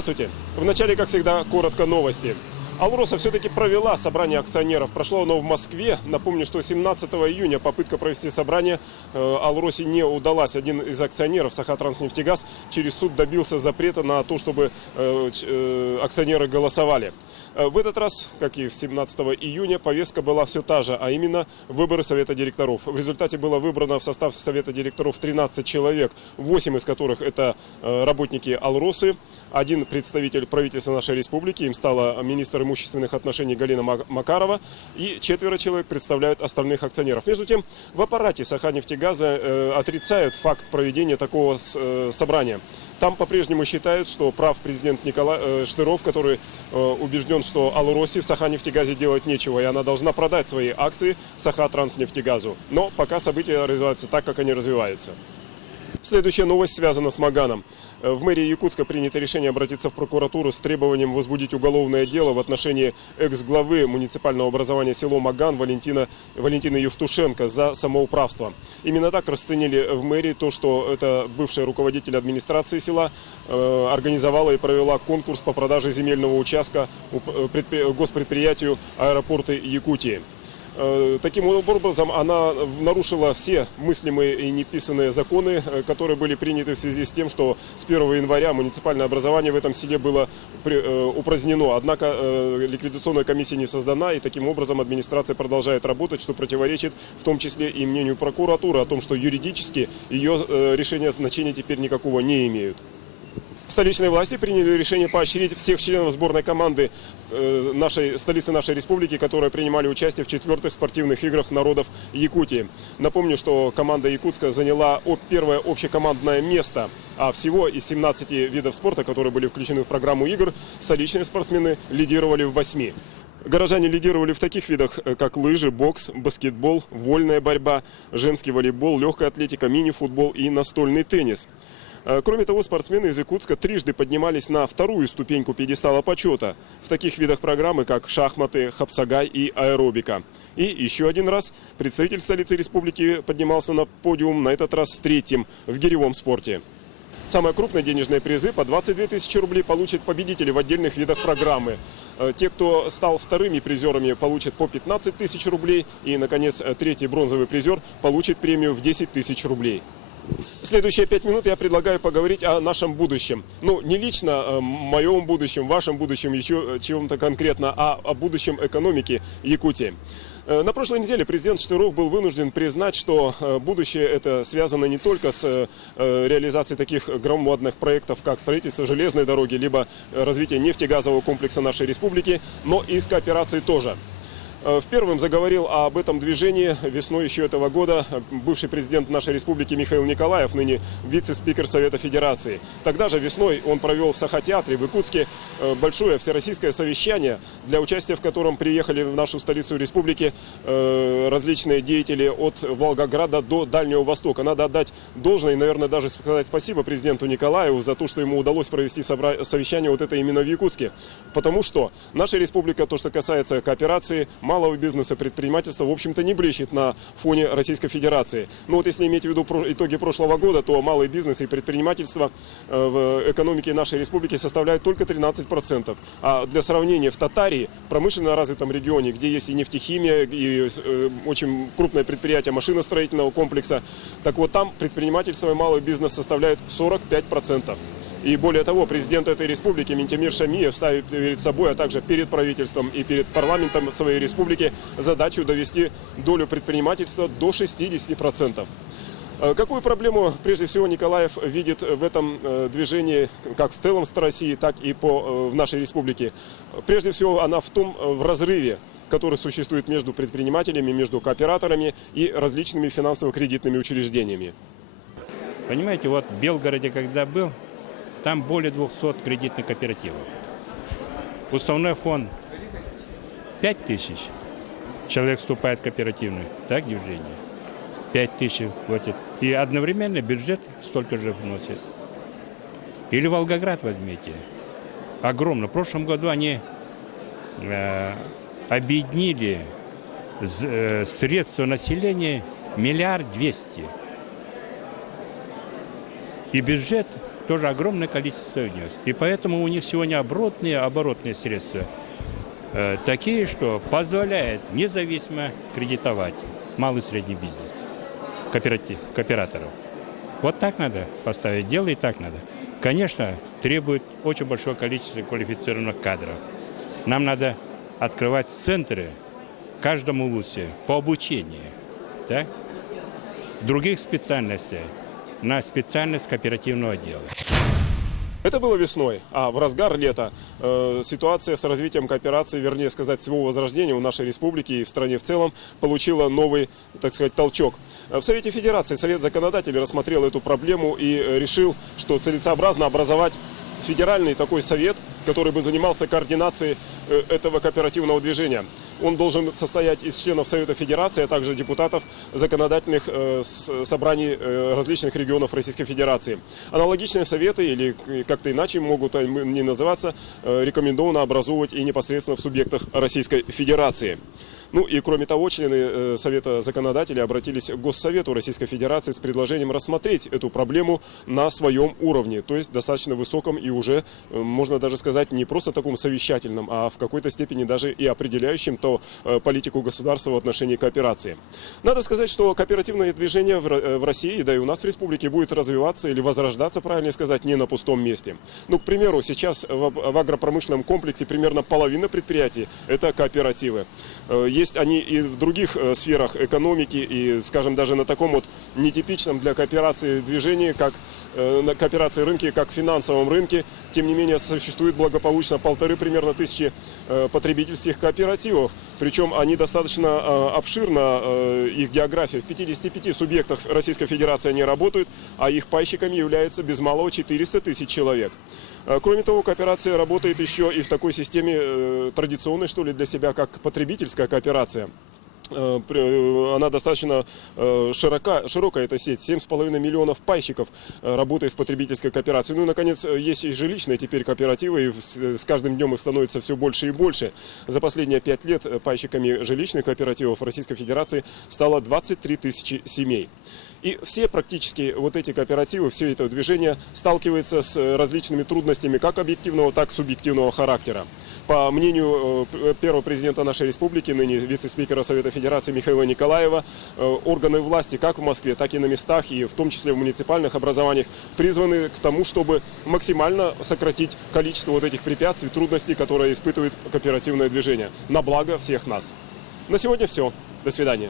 Здравствуйте. Вначале, как всегда, коротко новости. Алроса все-таки провела собрание акционеров. Прошло оно в Москве. Напомню, что 17 июня попытка провести собрание Алросе не удалась. Один из акционеров, Сахатранснефтегаз, через суд добился запрета на то, чтобы акционеры голосовали. В этот раз, как и 17 июня, повестка была все та же, а именно выборы Совета директоров. В результате было выбрано в состав Совета директоров 13 человек, 8 из которых это работники Алросы, один представитель правительства нашей республики, им стала министр имущественных отношений Галина Макарова, и 4 человек представляют остальных акционеров. Между тем, в аппарате Саханефтегаза отрицают факт проведения такого собрания. Там по-прежнему считают, что прав президент Николай Штыров, который убежден, что Алросе в Саханефтегазе делать нечего, и она должна продать свои акции Сахатранснефтегазу. Но пока события развиваются так, как они развиваются. Следующая новость связана с Маганом. В мэрии Якутска принято решение обратиться в прокуратуру с требованием возбудить уголовное дело в отношении экс-главы муниципального образования село Маган Валентины Евтушенко за самоуправство. Именно так расценили в мэрии то, что это бывший руководитель администрации села организовала и провела конкурс по продаже земельного участка госпредприятию аэропорты Якутии. Таким образом, она нарушила все мыслимые и неписанные законы, которые были приняты в связи с тем, что с 1 января муниципальное образование в этом селе было упразднено. Однако ликвидационная комиссия не создана, и таким образом администрация продолжает работать, что противоречит в том числе и мнению прокуратуры о том, что юридически ее решения значения теперь никакого не имеют. Столичные власти приняли решение поощрить всех членов сборной команды столицы нашей республики, которые принимали участие в 4-х спортивных играх народов Якутии. Напомню, что команда Якутска заняла первое общекомандное место, а всего из 17 видов спорта, которые были включены в программу игр, столичные спортсмены лидировали в 8. Горожане лидировали в таких видах, как лыжи, бокс, баскетбол, вольная борьба, женский волейбол, легкая атлетика, мини-футбол и настольный теннис. Кроме того, спортсмены из Якутска трижды поднимались на вторую ступеньку пьедестала почета в таких видах программы, как шахматы, хапсагай и аэробика. И еще один раз представитель столицы республики поднимался на подиум, на этот раз с 3-м в гиревом спорте. Самые крупные денежные призы по 22 тысячи рублей получат победители в отдельных видах программы. Те, кто стал вторыми призерами, получат по 15 тысяч рублей. И, наконец, 3-й бронзовый призер получит премию в 10 тысяч рублей. Следующие 5 минут я предлагаю поговорить о нашем будущем. Ну, не лично моем будущем, вашем будущем, еще чем-то конкретно, а о будущем экономики Якутии. На прошлой неделе президент Штыров был вынужден признать, что будущее это связано не только с реализацией таких громадных проектов, как строительство железной дороги, либо развитие нефтегазового комплекса нашей республики, но и с кооперацией тоже. Первым заговорил об этом движении весной еще этого года бывший президент нашей республики Михаил Николаев, ныне вице-спикер Совета Федерации. Тогда же весной он провел в Сахатеатре в Иркутске большое всероссийское совещание, для участия в котором приехали в нашу столицу республики различные деятели от Волгограда до Дальнего Востока. Надо отдать должное и, наверное, даже сказать спасибо президенту Николаеву за то, что ему удалось провести совещание вот это именно в Якутске. Потому что наша республика, то, что касается кооперации, малого бизнеса, предпринимательства, в общем-то, не блещет на фоне Российской Федерации. Но вот если иметь в виду итоги прошлого года, то малый бизнес и предпринимательство в экономике нашей республики составляют только 13%. А для сравнения, в Татарии, промышленно развитом регионе, где есть и нефтехимия, и очень крупное предприятие машиностроительного комплекса, так вот там предпринимательство и малый бизнес составляют 45%. И более того, президент этой республики Ментимир Шамиев ставит перед собой, а также перед правительством и перед парламентом своей республики задачу довести долю предпринимательства до 60%. Какую проблему, прежде всего, Николаев видит в этом движении, как в целом в России, так и в нашей республике? Прежде всего, она в разрыве, который существует между предпринимателями, между кооператорами и различными финансово-кредитными учреждениями. Понимаете, вот в Белгороде, когда был, там более 200 кредитных кооперативов. Уставной фонд 5 тысяч. Человек вступает в кооперативное, так, движение. 5 тысяч платит. И одновременно бюджет столько же вносит. Или Волгоград возьмите. Огромно. В прошлом году они объединили средства населения 1 200 000 000. И бюджет тоже огромное количество внес. И поэтому у них сегодня оборотные средства такие, что позволяют независимо кредитовать малый и средний бизнес, кооператоров. Вот так надо поставить дело, и так надо. Конечно, требует очень большое количество квалифицированных кадров. Нам надо открывать центры каждому ВУЗе по обучению, да? Других специальностей на специальность кооперативного дела. Это было весной, а в разгар лета ситуация с развитием кооперации, вернее сказать, с его возрождением в нашей республике и в стране в целом получила новый, так сказать, толчок. В Совете Федерации Совет законодателей рассмотрел эту проблему и решил, что целесообразно образовать федеральный такой совет, который бы занимался координацией этого кооперативного движения. Он должен состоять из членов Совета Федерации, а также депутатов законодательных собраний различных регионов Российской Федерации. Аналогичные советы, или как-то иначе могут они называться, рекомендовано образовывать и непосредственно в субъектах Российской Федерации. Ну и кроме того, члены Совета законодателей обратились к Госсовету Российской Федерации с предложением рассмотреть эту проблему на своем уровне, то есть достаточно высоком и уже, можно даже сказать, не просто таком совещательном, а в какой-то степени даже и определяющем то политику государства в отношении кооперации. Надо сказать, что кооперативное движение в России, да и у нас в республике, будет развиваться или возрождаться, правильно сказать, не на пустом месте. Ну, к примеру, сейчас в агропромышленном комплексе примерно половина предприятий – это кооперативы. Есть они и в других сферах экономики, и, скажем, даже на таком вот нетипичном для кооперации движении, как на кооперации рынке, как в финансовом рынке. Тем не менее, существует благополучно 1500 потребительских кооперативов. Причем они достаточно обширна, их география. В 55 субъектах Российской Федерации они работают, а их пайщиками является без малого 400 000 человек. Кроме того, кооперация работает еще и в такой системе традиционной, что ли, для себя, как потребительская кооперация. Она достаточно широкая, эта сеть, 7,5 миллионов пайщиков работает в потребительской кооперации. Ну и, наконец, есть и жилищные теперь кооперативы, и с каждым днем их становится все больше и больше. За последние 5 лет пайщиками жилищных кооперативов Российской Федерации стало 23 000 семей. И все практически вот эти кооперативы, все это движение сталкивается с различными трудностями как объективного, так и субъективного характера. По мнению первого президента нашей республики, ныне вице-спикера Совета Федерации Михаила Николаева, органы власти как в Москве, так и на местах, и в том числе в муниципальных образованиях, призваны к тому, чтобы максимально сократить количество вот этих препятствий, трудностей, которые испытывает кооперативное движение, на благо всех нас. На сегодня все. До свидания.